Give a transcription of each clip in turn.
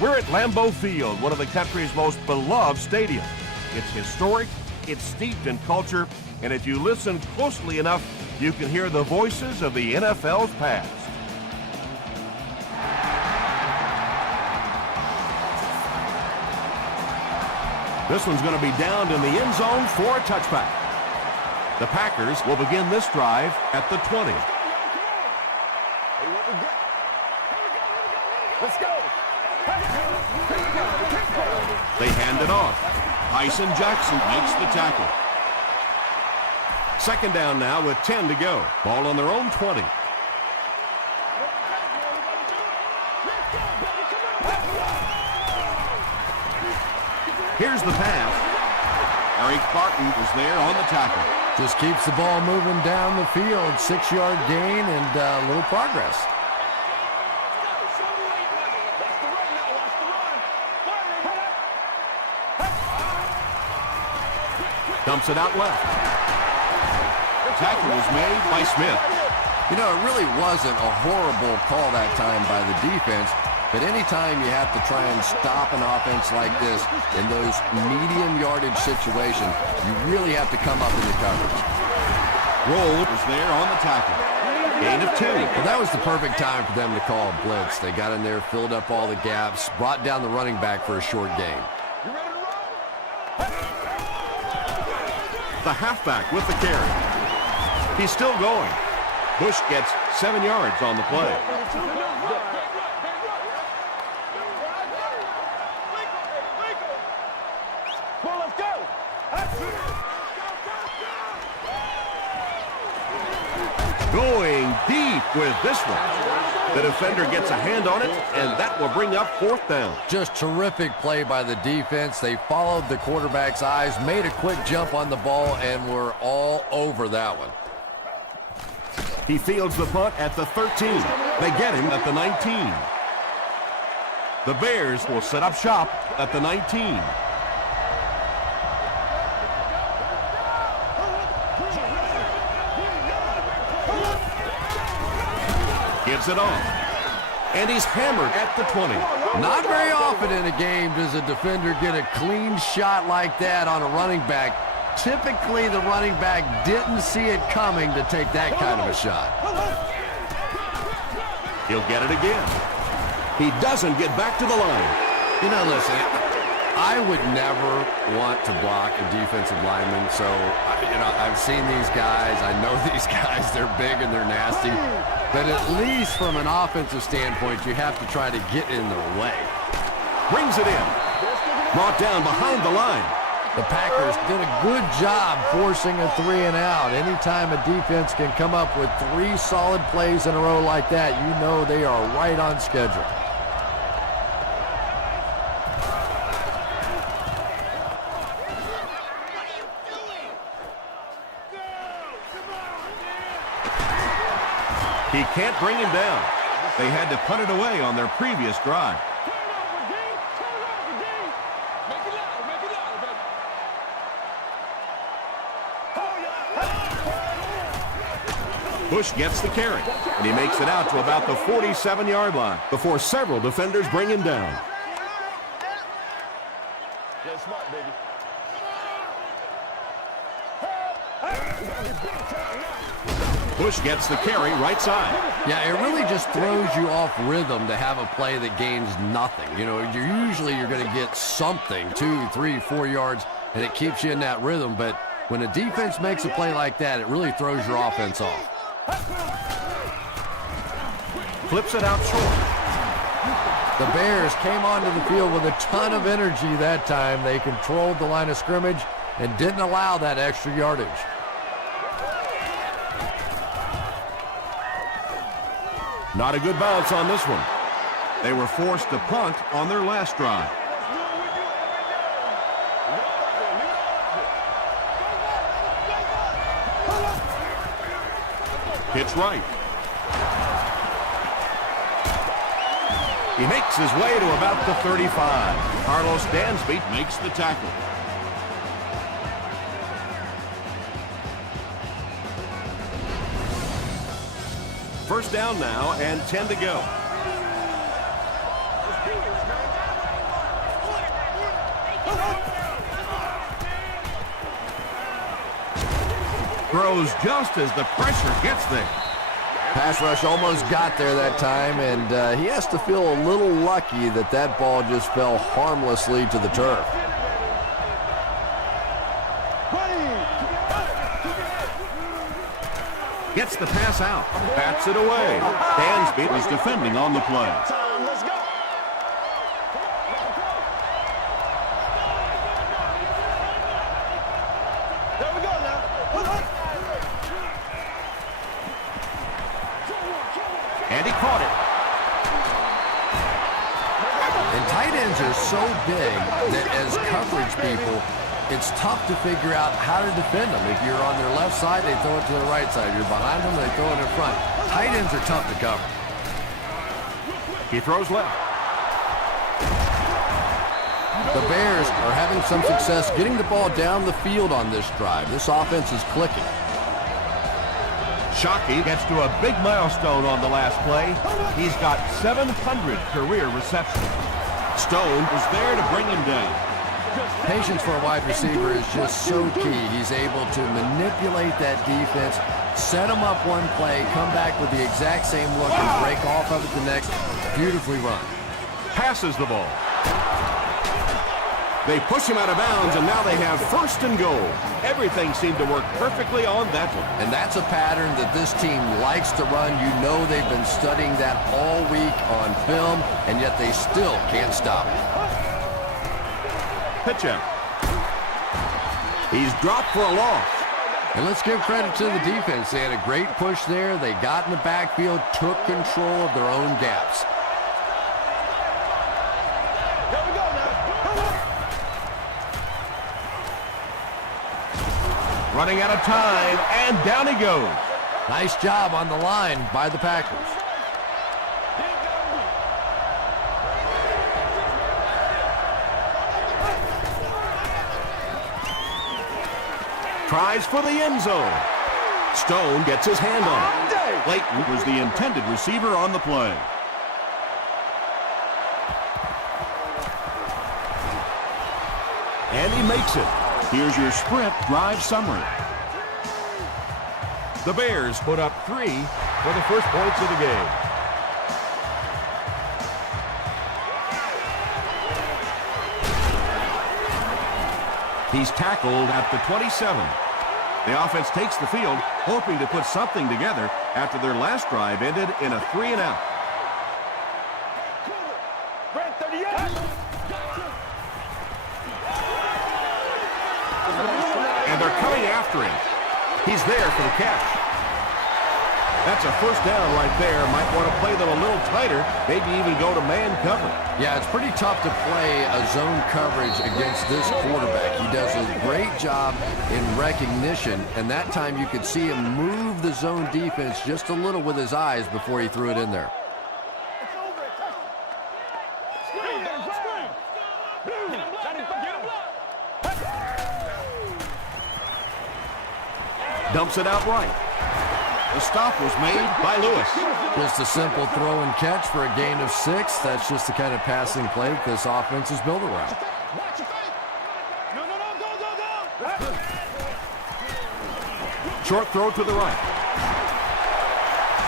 We're at Lambeau Field, one of the country's most beloved stadiums. It's historic, it's steeped in culture, and if you listen closely enough, you can hear the voices of the NFL's past. This one's going to be downed in the end zone for a touchback. The Packers will begin this drive at the 20. Let's go. They hand it off. Tyson Jackson makes the tackle. Second down now with 10 to go. Ball on their own 20. Here's the pass. Eric Barton was there on the tackle. Just keeps the ball moving down the field. 6-yard gain and a little progress. Dumps it out left. The tackle was made by Smith. You know, it really wasn't a horrible call that time by the defense, but anytime you have to try and stop an offense like this in those medium yardage situations, you really have to come up in the coverage. Roll was there on the tackle. Gain of 2. Well, that was the perfect time for them to call a blitz. They got in there, filled up all the gaps, brought down the running back for a short gain. The halfback with the carry. He's still going. Bush gets 7 yards on the play. Going deep with this one. The defender gets a hand on it, and that will bring up 4th down. Just terrific play by the defense. They followed the quarterback's eyes, made a quick jump on the ball, and were all over that one. He fields the punt at the 13. They get him at the 19. The Bears will set up shop at the 19. Gives it off. And he's hammered at the 20. Not very often in a game does a defender get a clean shot like that on a running back. Typically, the running back didn't see it coming to take that kind of a shot. He'll get it again. He doesn't get back to the line. You know, listen, I would never want to block a defensive lineman, so, I've seen these guys. I know these guys. They're big and they're nasty. But at least from an offensive standpoint, you have to try to get in their way. Brings it in. Brought down behind the line. The Packers did a good job forcing a 3-and-out. Anytime a defense can come up with 3 solid plays in a row like that, you know they are right on schedule. He can't bring him down. They had to punt it away on their previous drive. Bush gets the carry, and he makes it out to about the 47-yard line before several defenders bring him down. Get smart, baby. Bush gets the carry right side. Yeah, it really just throws you off rhythm to have a play that gains nothing. You know, you're going to get something, 2, 3, 4 yards, and it keeps you in that rhythm. But when a defense makes a play like that, it really throws your offense off. Flips it out short. The Bears came onto the field with a ton of energy that time. They controlled the line of scrimmage and didn't allow that extra yardage. Not a good bounce on this one. They were forced to punt on their last drive. Pitch right. He makes his way to about the 35. Carlos Dansby makes the tackle. First down now and 10 to go. Throws just as the pressure gets there. Pass rush almost got there that time, and he has to feel a little lucky that that ball just fell harmlessly to the turf. Gets the pass out. Bats it away. Dansby is defending on the play. There we go now. And he caught it. And tight ends are so big that as coverage people, it's tough to figure out how to defend them. If you're on their left side, they throw it to the right side. If you're behind them, they throw it in front. Tight ends are tough to cover. He throws left. The Bears are having some success getting the ball down the field on this drive. This offense is clicking. Shockey gets to a big milestone on the last play. He's got 700 career receptions. Stone was there to bring him down. Patience for a wide receiver is just so key. He's able to manipulate that defense, set them up one play, come back with the exact same look, and break off of it the next. Beautifully run. Passes the ball. They push him out of bounds, and now they have first and goal. Everything seemed to work perfectly on that one. And that's a pattern that this team likes to run. You know they've been studying that all week on film, and yet they still can't stop it. Pitch out. He's dropped for a loss. And let's give credit to the defense. They had a great push there. They got in the backfield, took control of their own gaps. There we go now. Running out of time, and down he goes. Nice job on the line by the Packers. Tries for the end zone. Stone gets his hand on it. Clayton was the intended receiver on the play. And he makes it. Here's your sprint drive summary. The Bears put up 3 for the first points of the game. He's tackled at the 27. The offense takes the field, hoping to put something together after their last drive ended in a 3-and-out. And they're coming after him. He's there for the catch. That's a first down right there. Might want to play them a little tighter, maybe even go to man cover. Yeah, it's pretty tough to play a zone coverage against this quarterback. He does a great job in recognition, and that time you could see him move the zone defense just a little with his eyes before he threw it in there. Dumps it out right. The stop was made by Lewis. Just a simple throw and catch for a gain of 6. That's just the kind of passing play this offense is built around. Short throw to the right.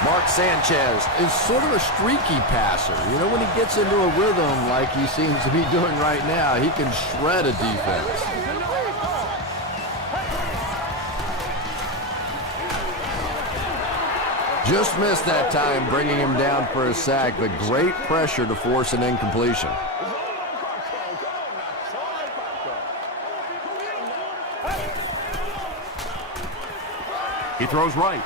Mark Sanchez is sort of a streaky passer. You know, when he gets into a rhythm like he seems to be doing right now, he can shred a defense. Just missed that time, bringing him down for a sack, but great pressure to force an incompletion. He throws right.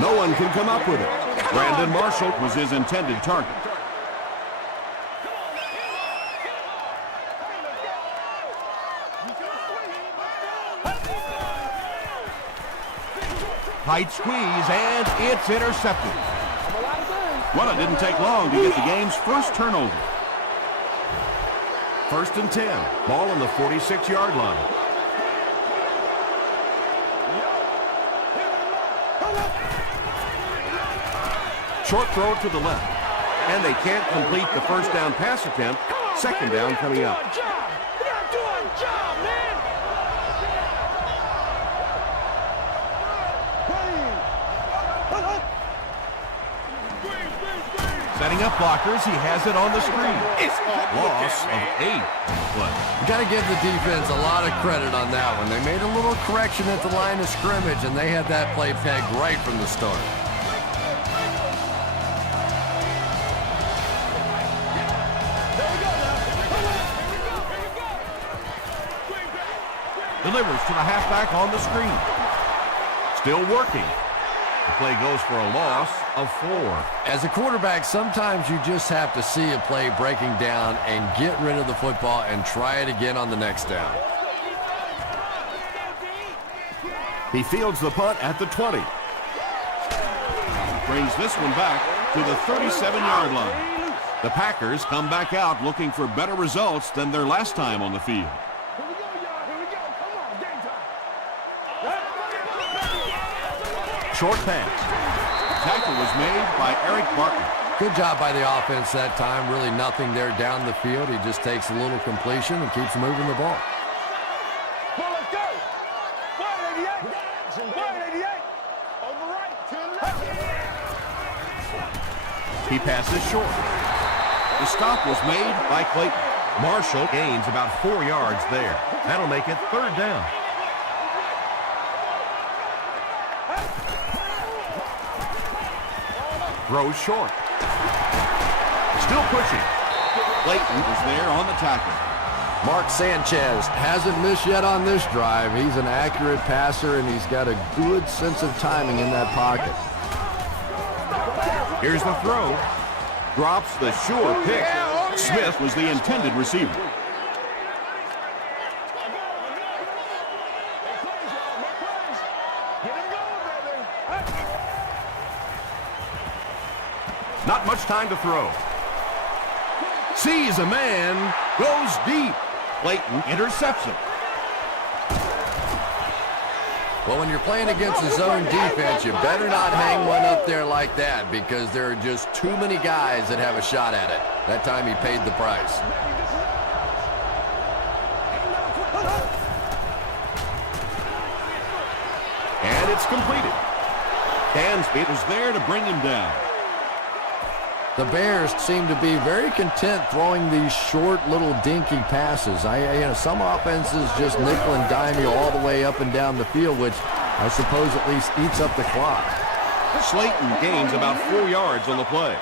No one can come up with it. Brandon Marshall was his intended target. Tight squeeze, and it's intercepted. Well, it didn't take long to get the game's first turnover. 1st and 10. Ball on the 46-yard line. Short throw to the left. And they can't complete the first down pass attempt. 2nd down coming up. Setting up blockers, he has it on the screen. Loss of 8 play. You got to give the defense a lot of credit on that one. They made a little correction at the line of scrimmage, and they had that play pegged right from the start. Delivers to the halfback on the screen. Still working. The play goes for a loss of 4. As a quarterback, sometimes you just have to see a play breaking down and get rid of the football and try it again on the next down. He fields the punt at the 20. Brings this one back to the 37-yard line. The Packers come back out looking for better results than their last time on the field. Short pass. Tackle was made by Eric Barton. Good job by the offense that time. Really nothing there down the field. He just takes a little completion and keeps moving the ball. Let's go. 188. Over right to the left. He passes short. The stop was made by Clayton. Marshall gains about 4 yards there. That'll make it 3rd down. Throws short. Still pushing. Clayton is there on the tackle. Mark Sanchez hasn't missed yet on this drive. He's an accurate passer, and he's got a good sense of timing in that pocket. Here's the throw. Drops the sure pick. Smith was the intended receiver. Not much time to throw. Sees a man, goes deep. Clayton intercepts it. Well, when you're playing against a zone defense, you better not hang one up there like that because there are just too many guys that have a shot at it. That time he paid the price. And it's completed. Dansby is there to bring him down. The Bears seem to be very content throwing these short little dinky passes. Some offenses just nickel and dime you all the way up and down the field, which I suppose at least eats up the clock. Slayton gains about 4 yards on the play.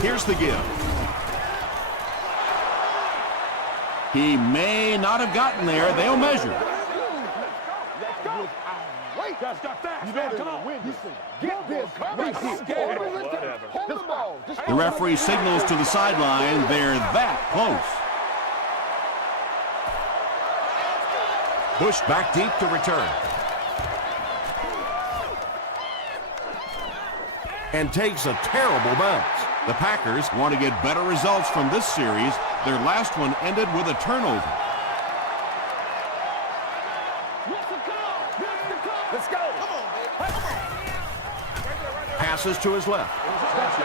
Here's the give. He may not have gotten there. They'll measure. The referee signals to the sideline. They're that close. Bush back deep to return. And takes a terrible bounce. The Packers want to get better results from this series. Their last one ended with a turnover. Let's go. Passes to his left.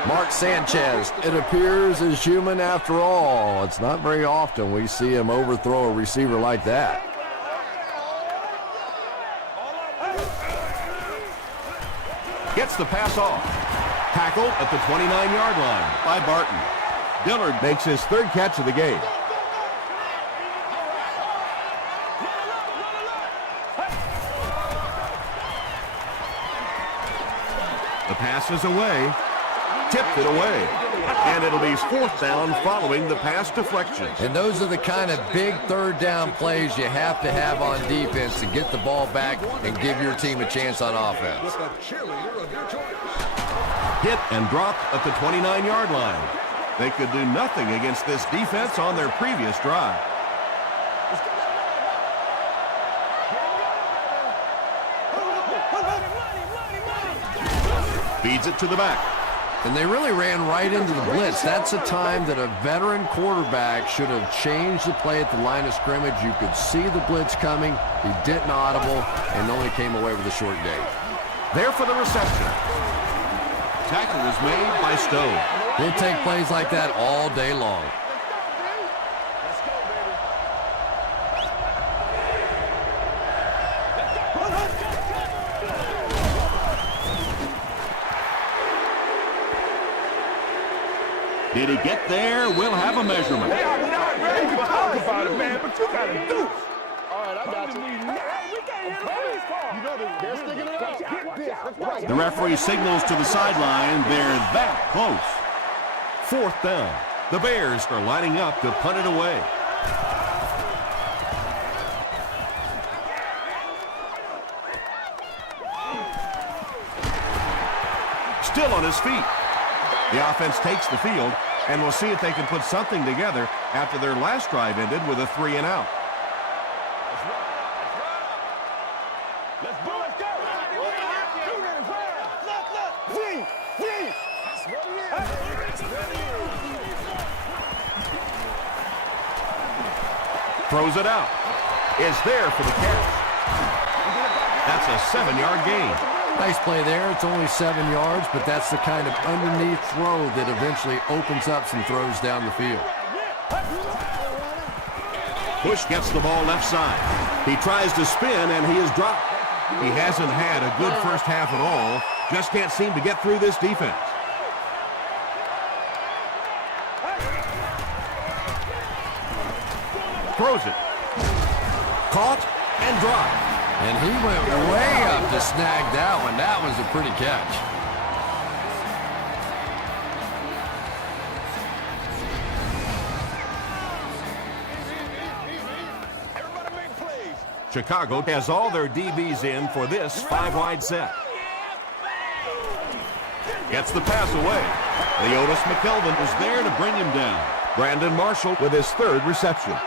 Mark Sanchez, it appears, is human after all. It's not very often we see him overthrow a receiver like that. Gets the pass off. Tackle at the 29-yard line by Barton. Dillard makes his 3rd catch of the game. The pass is away. Tipped it away. And it'll be 4th down following the pass deflection. And those are the kind of big 3rd down plays you have to have on defense to get the ball back and give your team a chance on offense. Hit and dropped at the 29-yard line. They could do nothing against this defense on their previous drive. Feeds it to the back. And they really ran right into the blitz. That's a time that a veteran quarterback should have changed the play at the line of scrimmage. You could see the blitz coming. He didn't audible and only came away with a short gain. There for the reception. Tackle was made by Stone. We'll take plays like that all day long. Did he get there? We'll have a measurement. They are not ready to talk about it, man, but you got to do it. All right, I got you. Hey, we can't hear the police call. You know they're sticking it out. Get this. The referee signals to the sideline. They're that close. 4th down. The Bears are lining up to punt it away. Still on his feet. The offense takes the field, and we'll see if they can put something together after their last drive ended with a 3-and-out. Let's go. Let's go. Throws it out. Is there for the catch. That's a 7-yard gain. Nice play there. It's only 7 yards, but that's the kind of underneath throw that eventually opens up some throws down the field. Bush gets the ball left side. He tries to spin, and he is dropped. He hasn't had a good first half at all. Just can't seem to get through this defense. Throws it. Caught and dropped. And he went way up to snag that one. That was a pretty catch. Everybody make plays. Chicago has all their DBs in for this 5-wide set. Gets the pass away. Leotis McKelvin Was there to bring him down. Brandon Marshall with his 3rd reception.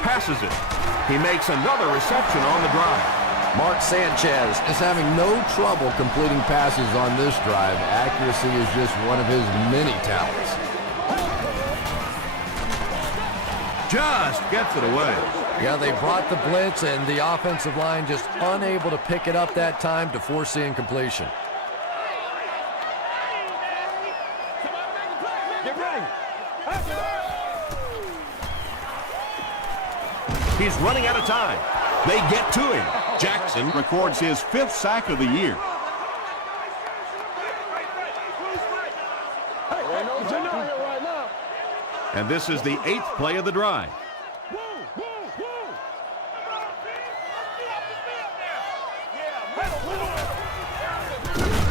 Passes it. He makes another reception on the drive. Mark Sanchez is having no trouble completing passes on this drive. Accuracy is just one of his many talents. Just gets it away. Yeah, they brought the blitz, and the offensive line just unable to pick it up that time to force the incompletion. Get ready. He's running out of time. They get to him. Jackson records his 5th sack of the year. And this is the 8th play of the drive.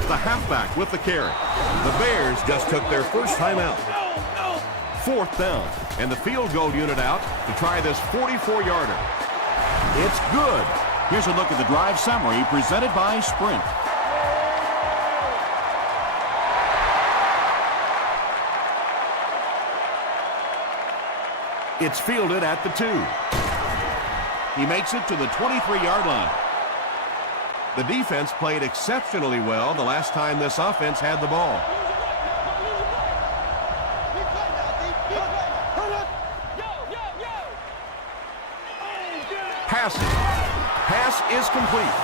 The halfback with the carry. The Bears just took their first time out. 4th down, and the field goal unit out to try this 44-yarder. It's good. Here's a look at the drive summary presented by Sprint. It's fielded at the 2. He makes it to the 23-yard line. The defense played exceptionally well the last time this offense had the ball. Passing. Pass is complete.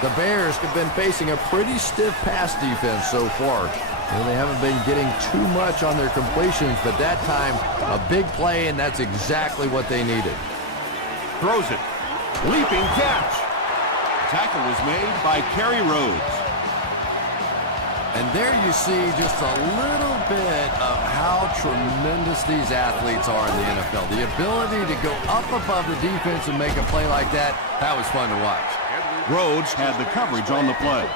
The Bears have been facing a pretty stiff pass defense so far. And they haven't been getting too much on their completions, but that time, a big play, and that's exactly what they needed. Throws it. Leaping catch. Tackle was made by Kerry Rhodes. And there you see just a little bit of how tremendous these athletes are in the NFL. The ability to go up above the defense and make a play like that, that was fun to watch. Rhodes had the coverage on the play.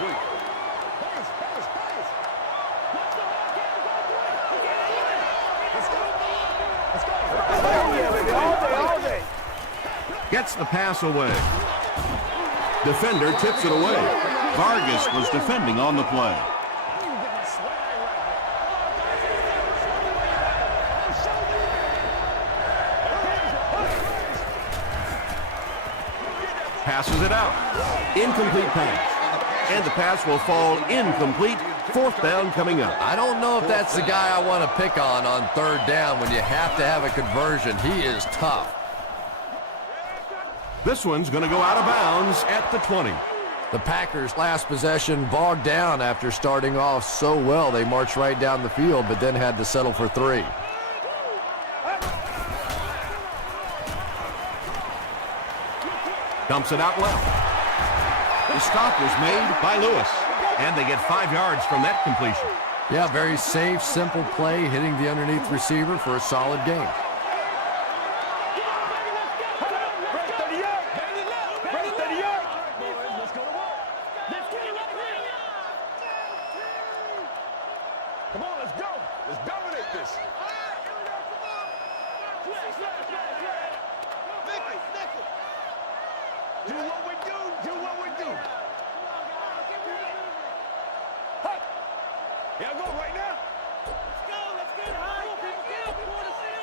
Gets the pass away. Defender tips it away. Vargas was defending on the play. Passes it out. Incomplete pass. And the pass will fall incomplete. 4th down coming up. I don't know if that's the guy I want to pick on 3rd down when you have to have a conversion. He is tough. This one's going to go out of bounds at the 20. The Packers' last possession bogged down after starting off so well. They marched right down the field, but then had to settle for 3. Dumps it out left. The stop was made by Lewis. And they get 5 yards from that completion. Yeah, very safe, simple play, hitting the underneath receiver for a solid gain. Come on, let's go. Let's dominate this. Do what we do. Do what we do. Hey. Y'all go right now. Let's go. Let's get it high.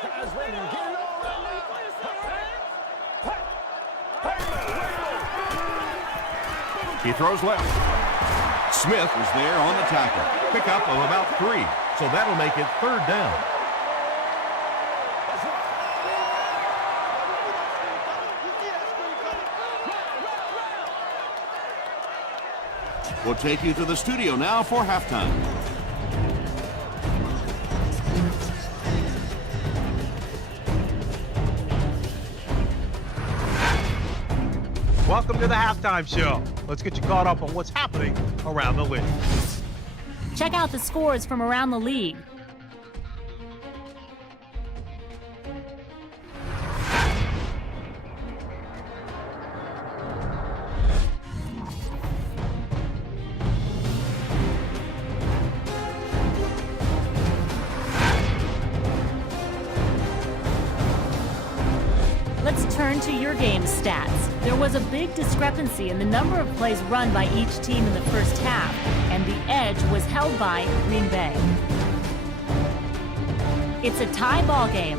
Guys ready to get it on right now. Hey. He throws left. Smith was there on the tackle. Pickup of about 3. So that'll make it 3rd down. We'll take you to the studio now for halftime. Welcome to the halftime show. Let's get you caught up on what's happening around the league. Check out the scores from around the league. Let's turn to your game stats. There was a big discrepancy in the number of plays run by each team in the first half, and the edge was held by Green Bay. It's a tie ball game.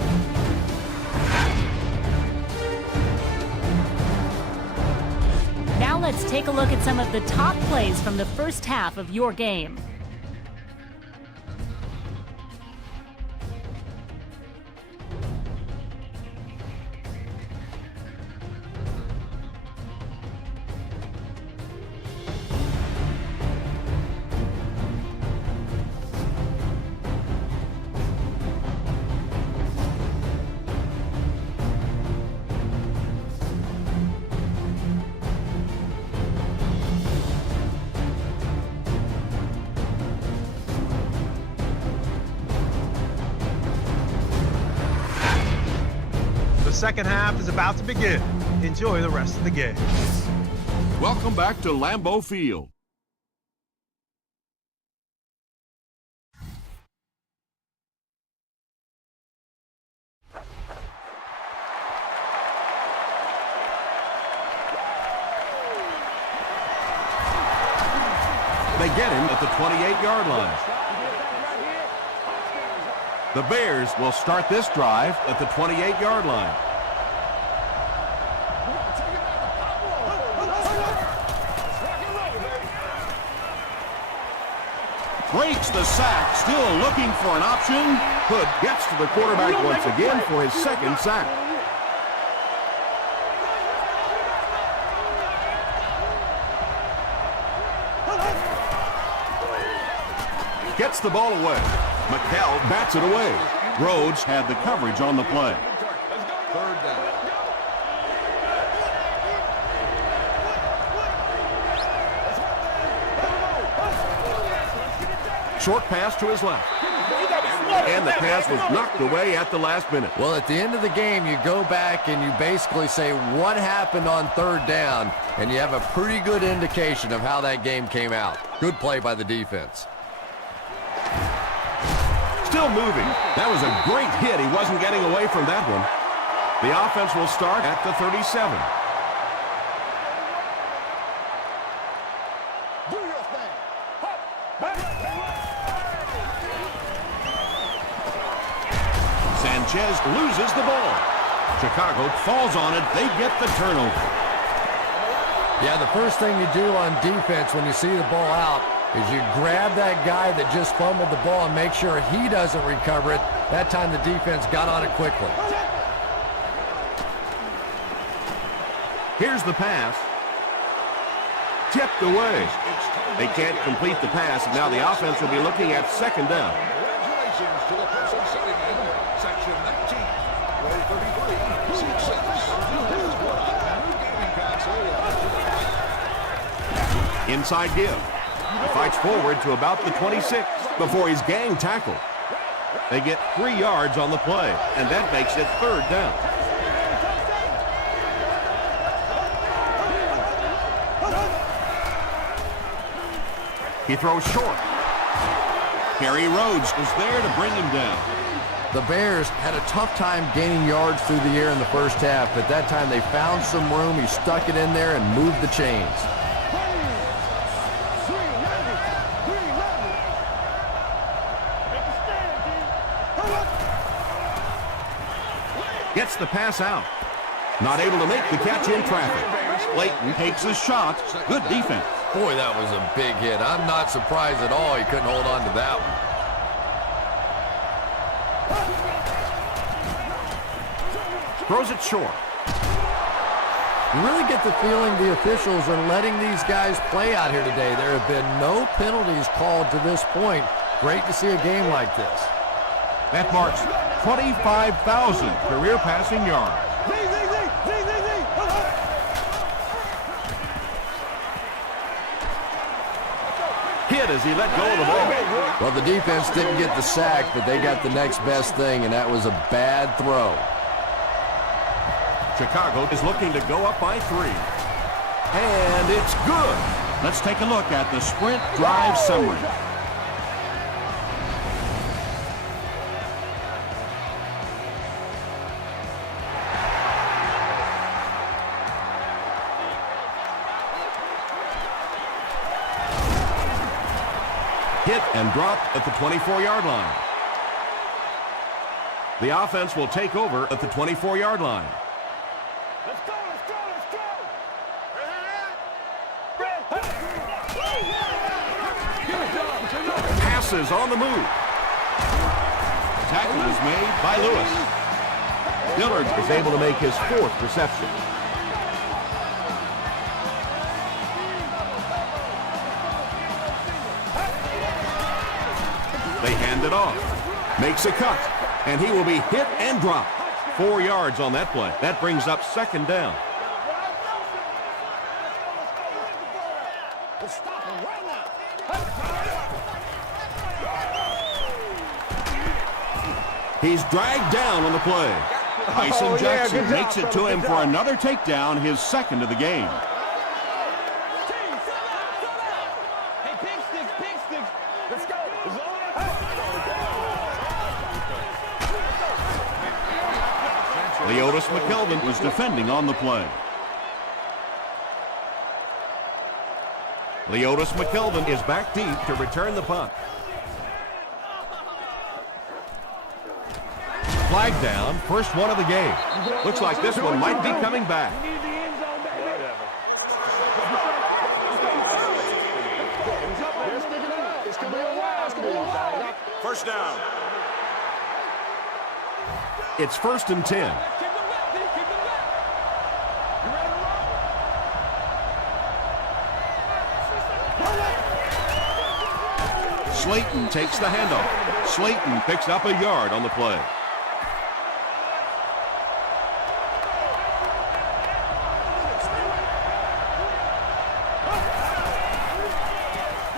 Now let's take a look at some of the top plays from the first half of your game. The second half is about to begin. Enjoy the rest of the game. Welcome back to Lambeau Field. They get him at the 28-yard line. The Bears will start this drive at the 28-yard line. Breaks the sack, still looking for an option. Hood gets to the quarterback once again for his second sack. Gets the ball away. McCall bats it away. Rhodes had the coverage on the play. Third down. Short pass to his left. And the pass was knocked away at the last minute. Well, at the end of the game, you go back and you basically say what happened on third down, and you have a pretty good indication of how that game came out. Good play by the defense. Still moving. That was a great hit. He wasn't getting away from that one. The offense will start at the 37. Do your thing. Sanchez loses the ball. Chicago falls on it. They get the turnover. Yeah, the first thing you do on defense when you see the ball out is you grab that guy that just fumbled the ball and make sure he doesn't recover it. That time the defense got on it quickly. Here's the pass. Tipped away. They can't complete the pass, and now the offense will be looking at second down. Congratulations to the person sitting in section 19, row 33, seat 6. This is what a new gaming console. Inside give. He fights forward to about the 26 before he's gang tackled. They get 3 yards on the play, and that makes it 3rd down. He throws short. Kerry Rhodes is there to bring him down. The Bears had a tough time gaining yards through the air in the first half, but that time they found some room. He stuck it in there and moved the chains. Gets the pass out. Not able to make the catch in traffic. Slayton takes a shot. Good defense. Boy, that was a big hit. I'm not surprised at all he couldn't hold on to that one. Throws it short. You really get the feeling the officials are letting these guys play out here today. There have been no penalties called to this point. Great to see a game like this. That marks 25,000 career passing yards. Hit as he let go of the ball. Well, the defense didn't get the sack, but they got the next best thing, and that was a bad throw. Chicago is looking to go up by 3. And it's good. Let's take a look at the sprint drive summary. Hit and drop at the 24-yard line. The offense will take over at the 24-yard line. Let's go, let's go, let's go! Passes on the move. Tackle is made by Lewis. Dillard is able to make his 4th reception. They hand it off. Makes a cut. And he will be hit and dropped. 4 yards on that play. That brings up 2nd down. He's dragged down on the play. Tyson Jackson makes it to him for another takedown, his 2nd of the game. Hey, pig sticks, let's go. Leotis McKelvin was defending on the play. Leotis McKelvin is back deep to return the punt. Flag down, first one of the game. Looks like this one might be coming back. First down. It's 1st and 10. Slayton takes the handoff. Slayton picks up a yard on the play.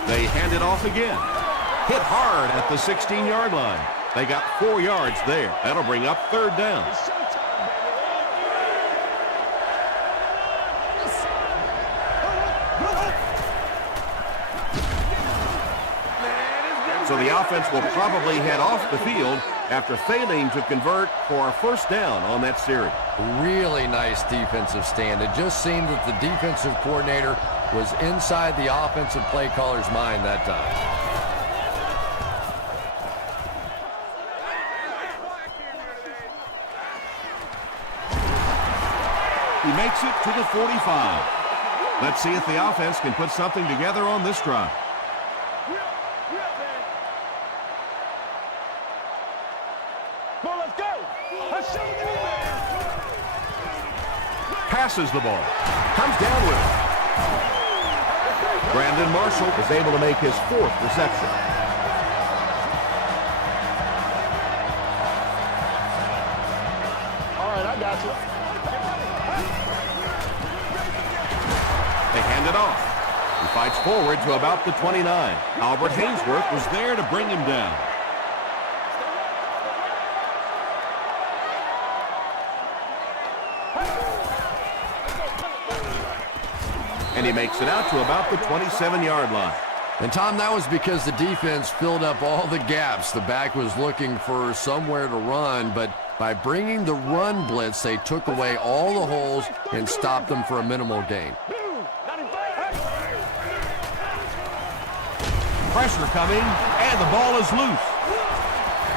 They hand it off again. Hit hard at the 16-yard line. They got 4 yards there. That'll bring up 3rd down. So the offense will probably head off the field after failing to convert for a 1st down on that series. Really nice defensive stand. It just seemed that the defensive coordinator was inside the offensive play caller's mind that time. He makes it to the 45. Let's see if the offense can put something together on this drive. Passes the ball. Comes down with it. Brandon Marshall is able to make his 4th reception. All right, I got you. They hand it off. He fights forward to about the 29. Albert Hainsworth was there to bring him down. And he makes it out to about the 27-yard line. And, Tom, that was because the defense filled up all the gaps. The back was looking for somewhere to run, but by bringing the run blitz, they took away all the holes and stopped them for a minimal gain. Pressure coming, and the ball is loose.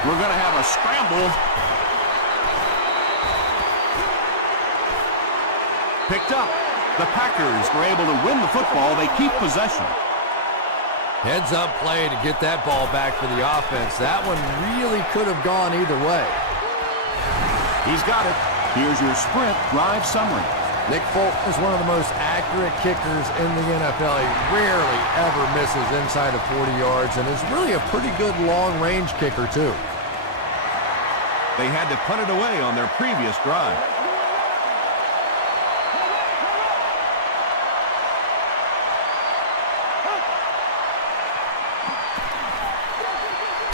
We're going to have a scramble. Picked up. The Packers were able to win the football. They keep possession. Heads-up play to get that ball back for the offense. That one really could have gone either way. He's got it. Here's your sprint drive summary. Nick Folk is one of the most accurate kickers in the NFL. He rarely ever misses inside of 40 yards and is really a pretty good long-range kicker, too. They had to punt it away on their previous drive.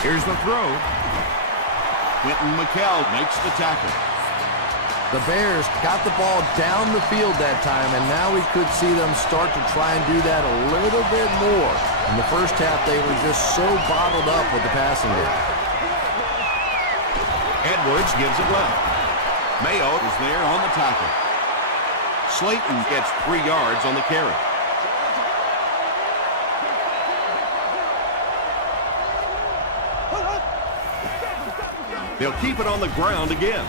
Here's the throw. Quentin McKell makes the tackle. The Bears got the ball down the field that time, and now we could see them start to try and do that a little bit more. In the first half, they were just so bottled up with the passing game. Edwards gives it left. Mayo is there on the tackle. Slayton gets 3 yards on the carry. They'll keep it on the ground again.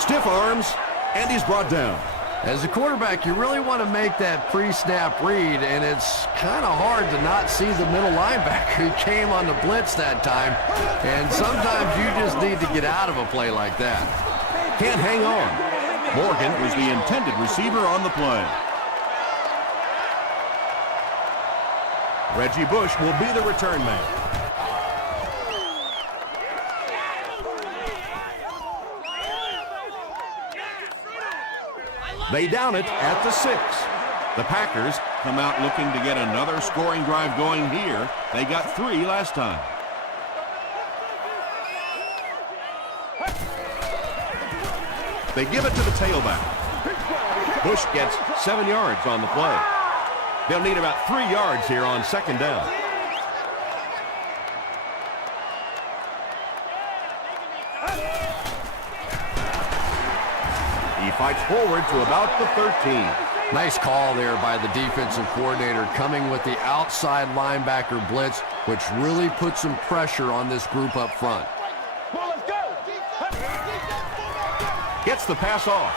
Stiff arms, and he's brought down. As a quarterback, you really want to make that pre-snap read, and it's kind of hard to not see the middle linebacker. He came on the blitz that time, and sometimes you just need to get out of a play like that. Can't hang on. Morgan was the intended receiver on the play. Reggie Bush will be the return man. They down it at the 6. The Packers come out looking to get another scoring drive going here. They got 3 last time. They give it to the tailback. Bush gets 7 yards on the play. They'll need about 3 yards here on second down. He fights forward to about the 13. Nice call there by the defensive coordinator, coming with the outside linebacker blitz, which really put some pressure on this group up front. Gets the pass off.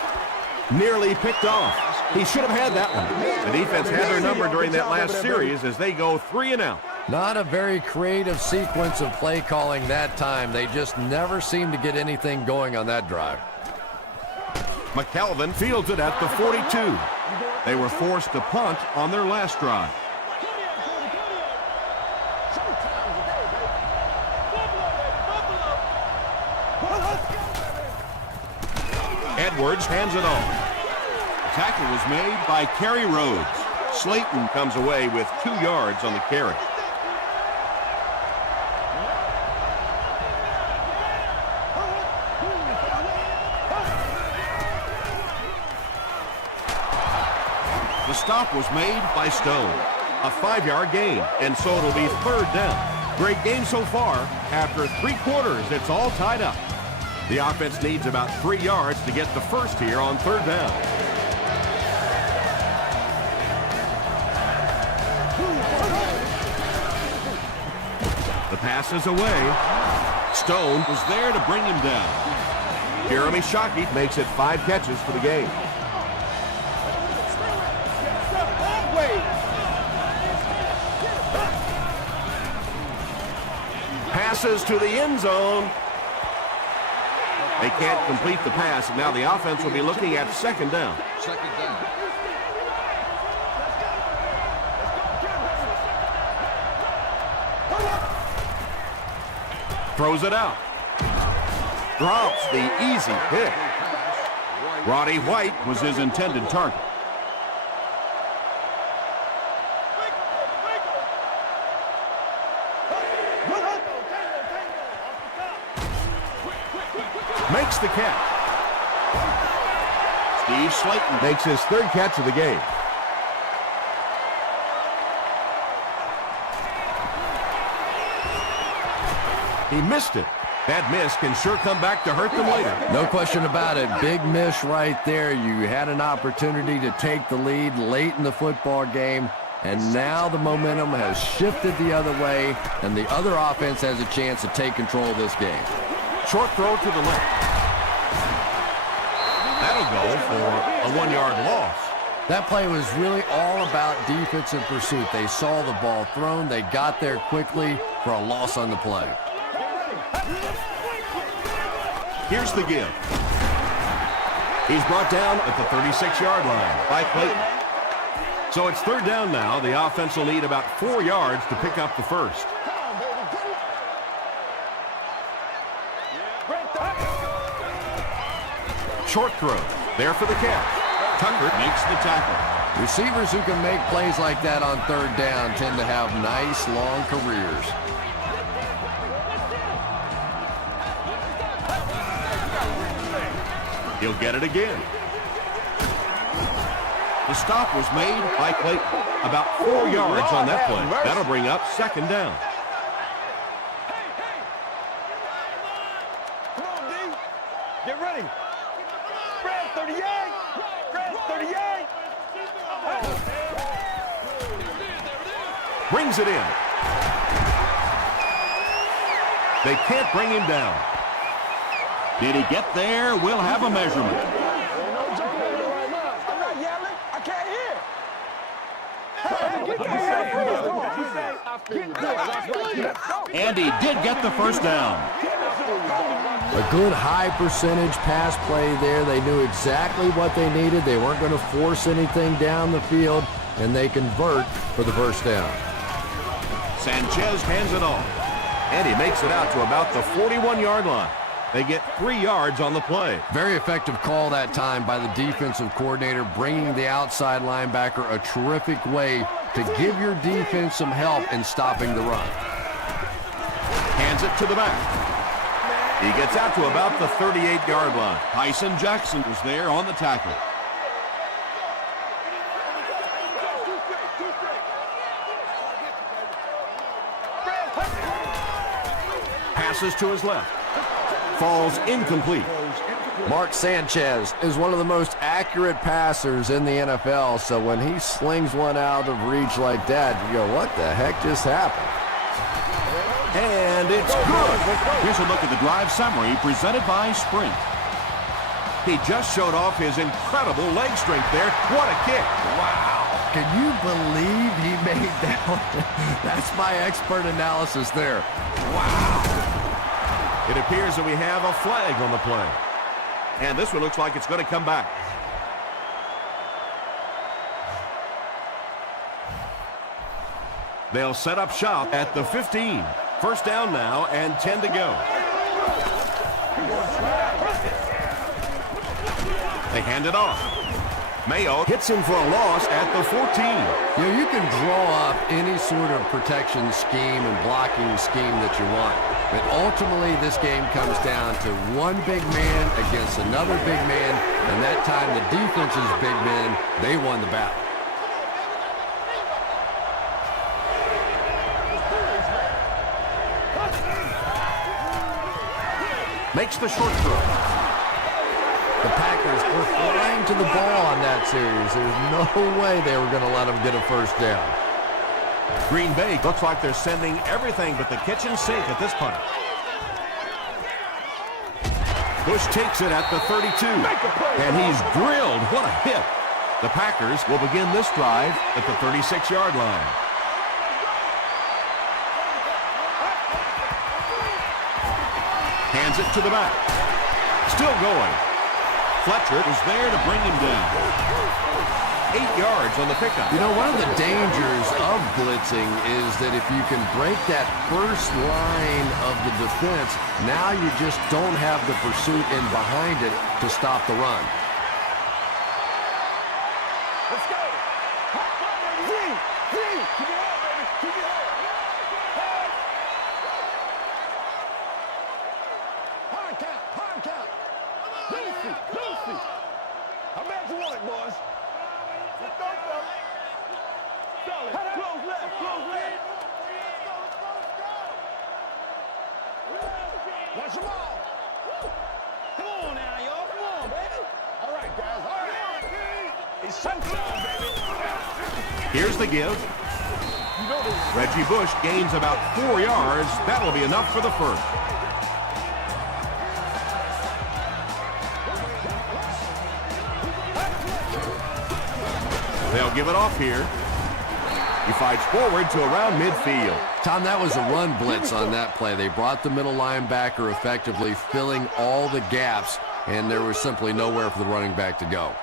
Nearly picked off. He should have had that one. The defense had their number during that last series as they go 3 and out. Not a very creative sequence of play calling that time. They just never seem to get anything going on that drive. McKelvin fields it at the 42. They were forced to punt on their last drive. Edwards hands it off. The tackle was made by Kerry Rhodes. Slayton comes away with 2 yards on the carry. The stop was made by Stone. A 5-yard gain, and so it'll be third down. Great game so far. After 3 quarters, it's all tied up. The offense needs about 3 yards to get the first here on third down. The pass is away. Stone was there to bring him down. Jeremy Shockey makes it 5 catches for the game. Passes to the end zone. They can't complete the pass, and now the offense will be looking at second down. Throws it out. Drops the easy pick. Roddy White was his intended target. makes the catch. Steve Slayton makes his third catch of the game. He missed it. That miss can sure come back to hurt them later. No question about it. Big miss right there. You had an opportunity to take the lead late in the football game, and now the momentum has shifted the other way, and the other offense has a chance to take control of this game. Short throw to the left. That'll go for a 1-yard loss. That play was really all about defensive pursuit. They saw the ball thrown. They got there quickly for a loss on the play. Here's the give. He's brought down at the 36-yard line by Clayton. So it's third down now. The offense will need about 4 yards to pick up the first. Short throw. There for the catch. Tucker makes the tackle. Receivers who can make plays like that on third down tend to have nice, long careers. He'll get it again. The stop was made by Clayton. About 4 yards on that play. That'll bring up second down. Come on, D. Get ready. Fred, 38. Fred, 38. Brings it in. They can't bring him down. Did he get there? We'll have a measurement. I'm not yelling. I can't hear. And he did get the first down. A good high percentage pass play there. They knew exactly what they needed. They weren't going to force anything down the field, and they convert for the first down. Sanchez hands it off. And he makes it out to about the 41-yard line. They get 3 yards on the play. Very effective call that time by the defensive coordinator, bringing the outside linebacker a terrific way to give your defense some help in stopping the run. Hands it to the back. He gets out to about the 38-yard line. Tyson Jackson was there on the tackle. Passes to his left. Falls incomplete. Mark Sanchez is one of the most accurate passers in the NFL, so when he slings one out of reach like that, you go, what the heck just happened? And it's good. Here's a look at the drive summary presented by Sprint. He just showed off his incredible leg strength there. What a kick. Wow. Can you believe he made that one? That's my expert analysis there. Wow. It appears that we have a flag on the play. And this one looks like it's going to come back. They'll set up shop at the 15. First down now and 10 to go. They hand it off. Mayo hits him for a loss at the 14. You know, you can draw up any sort of protection scheme and blocking scheme that you want. But ultimately, this game comes down to one big man against another big man. And that time, the defense's big men, they won the battle. Makes the short throw. The Packers were flying to the ball on that series. There's no way they were going to let them get a first down. Green Bay looks like they're sending everything but the kitchen sink at this point. Bush takes it at the 32. And he's drilled. What a hit. The Packers will begin this drive at the 36-yard line. Hands it to the back. Still going. Fletcher was there to bring him down. 8 yards on the pickup. You know, one of the dangers of blitzing is that if you can break that first line of the defense, now you just don't have the pursuit in behind it to stop the run. Let's go. Keep it up, baby. Keep it up. Hard count. What you want, boys? Let's go, fellas. Solid. Close left. Close left. Watch them all. Come on now, y'all. Come on, baby. All right, guys. All right. It's showtime, baby. Here's the give. Reggie Bush gains about 4 yards. That'll be enough for the first. They'll give it off here. He fights forward to around midfield. Tom, that was a run blitz on that play. They brought the middle linebacker effectively filling all the gaps, and there was simply nowhere for the running back to go.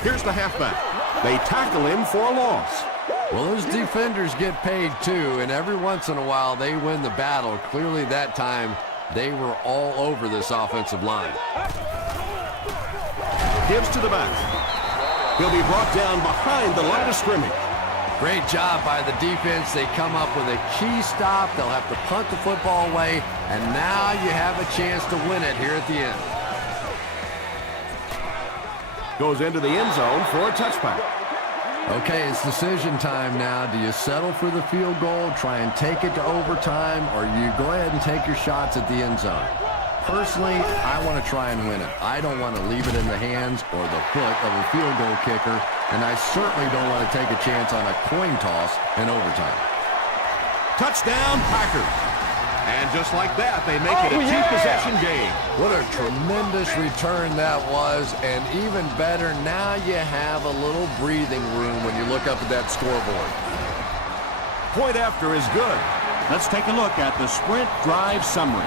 Here's the halfback. They tackle him for a loss. Well, those defenders get paid too, and every once in a while they win the battle. Clearly that time they were all over this offensive line. Gives to the back. He'll be brought down behind the line of scrimmage. Great job by the defense. They come up with a key stop. They'll have to punt the football away, and now you have a chance to win it here at the end. Goes into the end zone for a touchback. Okay, it's decision time now. Do you settle for the field goal, try and take it to overtime, or you go ahead and take your shots at the end zone? Personally, I want to try and win it. I don't want to leave it in the hands or the foot of a field goal kicker, and I certainly don't want to take a chance on a coin toss in overtime. Touchdown, Packers. And just like that, they make it a two-possession game. What a tremendous return that was, and even better, now you have a little breathing room when you look up at that scoreboard. Point after is good. Let's take a look at the Sprint drive summary.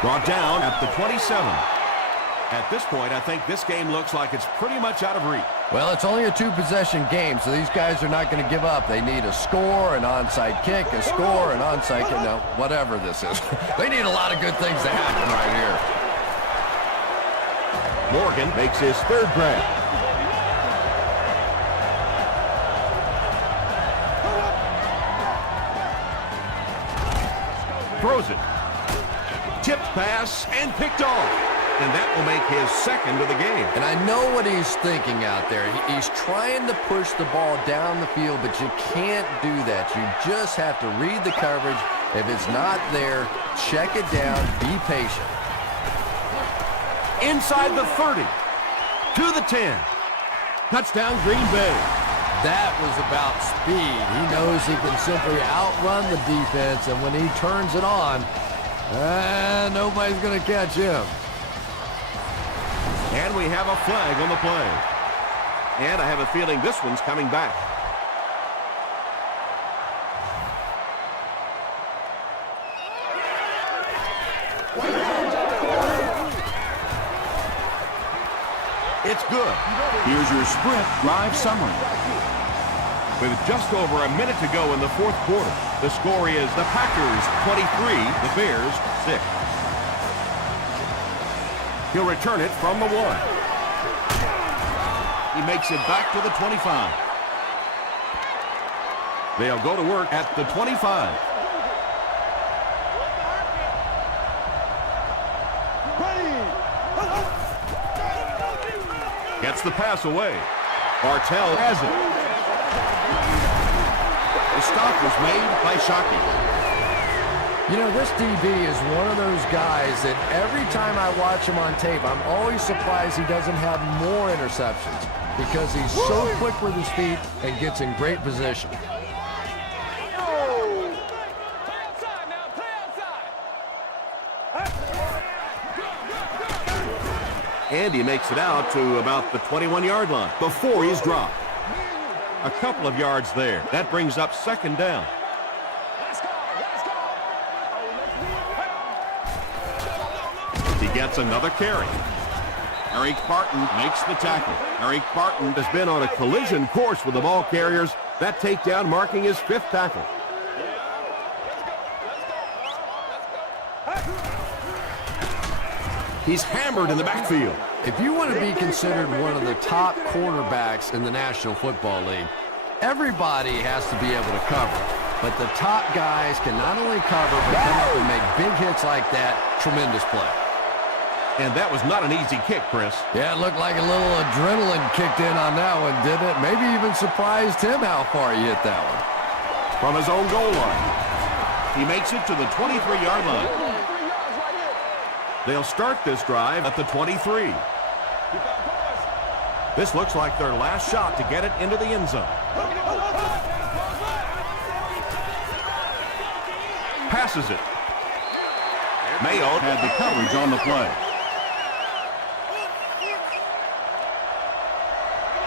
Brought down at the 27. At this point, I think this game looks like it's pretty much out of reach. Well, it's only a two-possession game, so these guys are not going to give up. They need a score, an onside kick, a score, an onside kick, no, whatever this is. They need a lot of good things to happen right here. Morgan makes his third grab. Throws it. Tipped pass and picked off. And that will make his second of the game. And I know what he's thinking out there. He's trying to push the ball down the field, but you can't do that. You just have to read the coverage. If it's not there, check it down, be patient. Inside the 30, to the 10. Touchdown, Green Bay. That was about speed. He knows he can simply outrun the defense, and when he turns it on, nobody's going to catch him. And we have a flag on the play. And I have a feeling this one's coming back. It's good. Here's your Sprint drive summary. With just over a minute to go in the fourth quarter, the score is the Packers 23, the Bears 6. He'll return it from the 1. He makes it back to the 25. They'll go to work at the 25. Gets the pass away. Bartell has it. The stop was made by Shockey. You know, this DB is one of those guys that every time I watch him on tape, I'm always surprised he doesn't have more interceptions because he's so quick with his feet and gets in great position. And he makes it out to about the 21-yard line before he's dropped. A couple of yards there. That brings up second down. He gets another carry. Eric Barton makes the tackle. Eric Barton has been on a collision course with the ball carriers. That takedown marking his 5th tackle. He's hammered in the backfield. If you want to be considered one of the top cornerbacks in the National Football League, everybody has to be able to cover. But the top guys can not only cover, but come up and make big hits like that. Tremendous play. And that was not an easy kick, Chris. Yeah, it looked like a little adrenaline kicked in on that one, didn't it? Maybe even surprised him how far he hit that one. From his own goal line, he makes it to the 23-yard line. They'll start this drive at the 23. This looks like their last shot to get it into the end zone. Passes it. Mayo had the coverage on the play.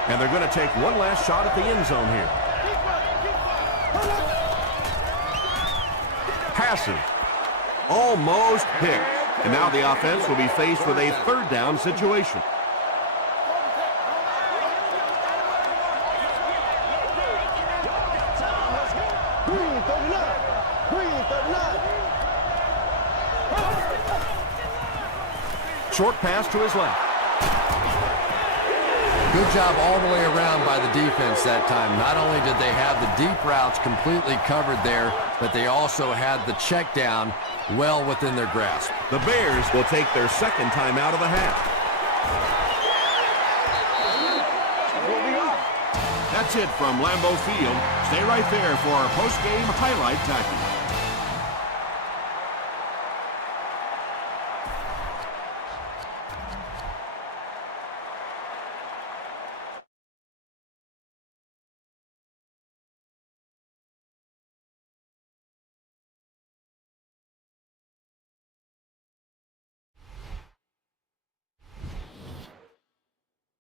And they're going to take one last shot at the end zone here. Passes. Almost picked. And now the offense will be faced with a third down situation. Short pass to his left. Good job all the way around by the defense that time. Not only did they have the deep routes completely covered there, but they also had the check down well within their grasp. The Bears will take their second time out of the half. That's it from Lambeau Field. Stay right there for our post-game highlight package.